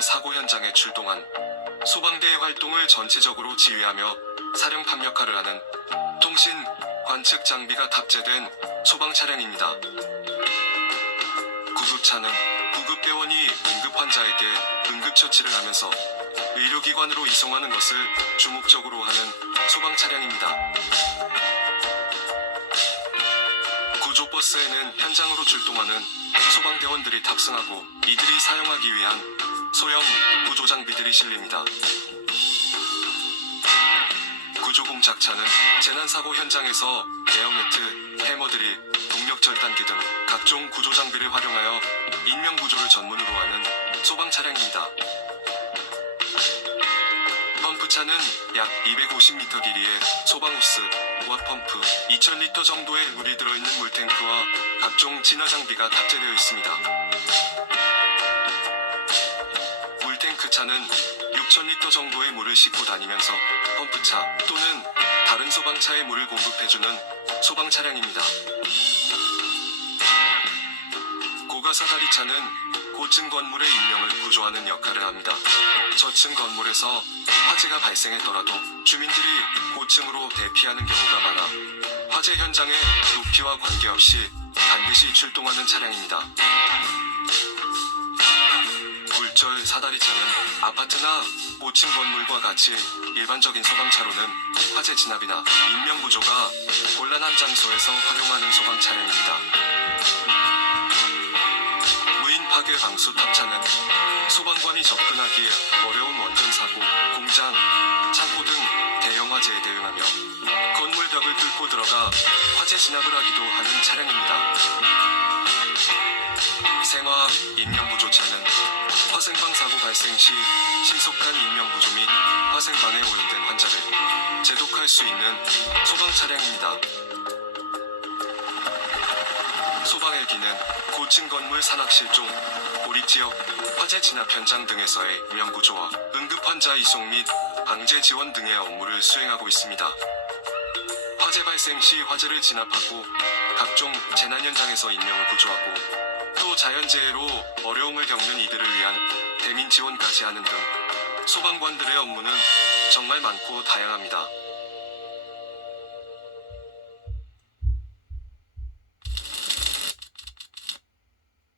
사고 현장에 출동한 소방대의 활동을 전체적으로 지휘하며 사령 탐 역할을 하는 통신 관측 장비가 탑재된 소방 차량입니다. 구급차는 구급대원이 응급 환자에게 응급처치를 하면서 의료기관으로 이송하는 것을 주목적으로 하는 소방 차량입니다. 구조버스에는 현장으로 출동하는 소방대원들이 탑승하고 이들이 사용하기 위한 소형 구조 장비들이 실립니다. 구조공작차는 재난사고 현장에서 에어매트, 해머드릴, 동력절단기 등 각종 구조 장비를 활용하여 인명구조를 전문으로 하는 소방 차량입니다. 펌프차는 약 250m 길이의 소방호스, 보아펌프, 2000리터 정도의 물이 들어있는 물탱크와 각종 진화 장비가 탑재되어 있습니다. 차는 6000리터 정도의 물을 싣고 다니면서 펌프차 또는 다른 소방차에 물을 공급해주는 소방 차량입니다. 고가사다리 차는 고층 건물의 인명을 구조하는 역할을 합니다. 저층 건물에서 화재가 발생했더라도 주민들이 고층으로 대피하는 경우가 많아 화재 현장의 높이와 관계없이 반드시 출동하는 차량입니다. 굴절 사다리차는 아파트나 고층 건물과 같이 일반적인 소방차로는 화재 진압이나 인명 구조가 곤란한 장소에서 활용하는 소방 차량입니다. 무인 파괴 방수 탑차는 소방관이 접근하기 어려운 원전 사고, 공장, 창고 등 대형 화재에 대응하며 건물 벽을 뚫고 들어가 화재 진압을 하기도 하는 차량입니다. 생화학 인명 구조차는 화생방 사고 발생 시 신속한 인명구조 및 화생방에 오염된 환자를 제독할 수 있는 소방 차량입니다. 소방 헬기는 고층 건물 산악 실종, 고립 지역, 화재 진압 현장 등에서의 인명구조와 응급 환자 이송 및 방재 지원 등의 업무를 수행하고 있습니다. 화재 발생 시 화재를 진압하고 각종 재난 현장에서 인명을 구조하고 또 자연재해로 어려움을 겪는 이들을 위한 대민 지원까지 하는 등 소방관들의 업무는 정말 많고 다양합니다.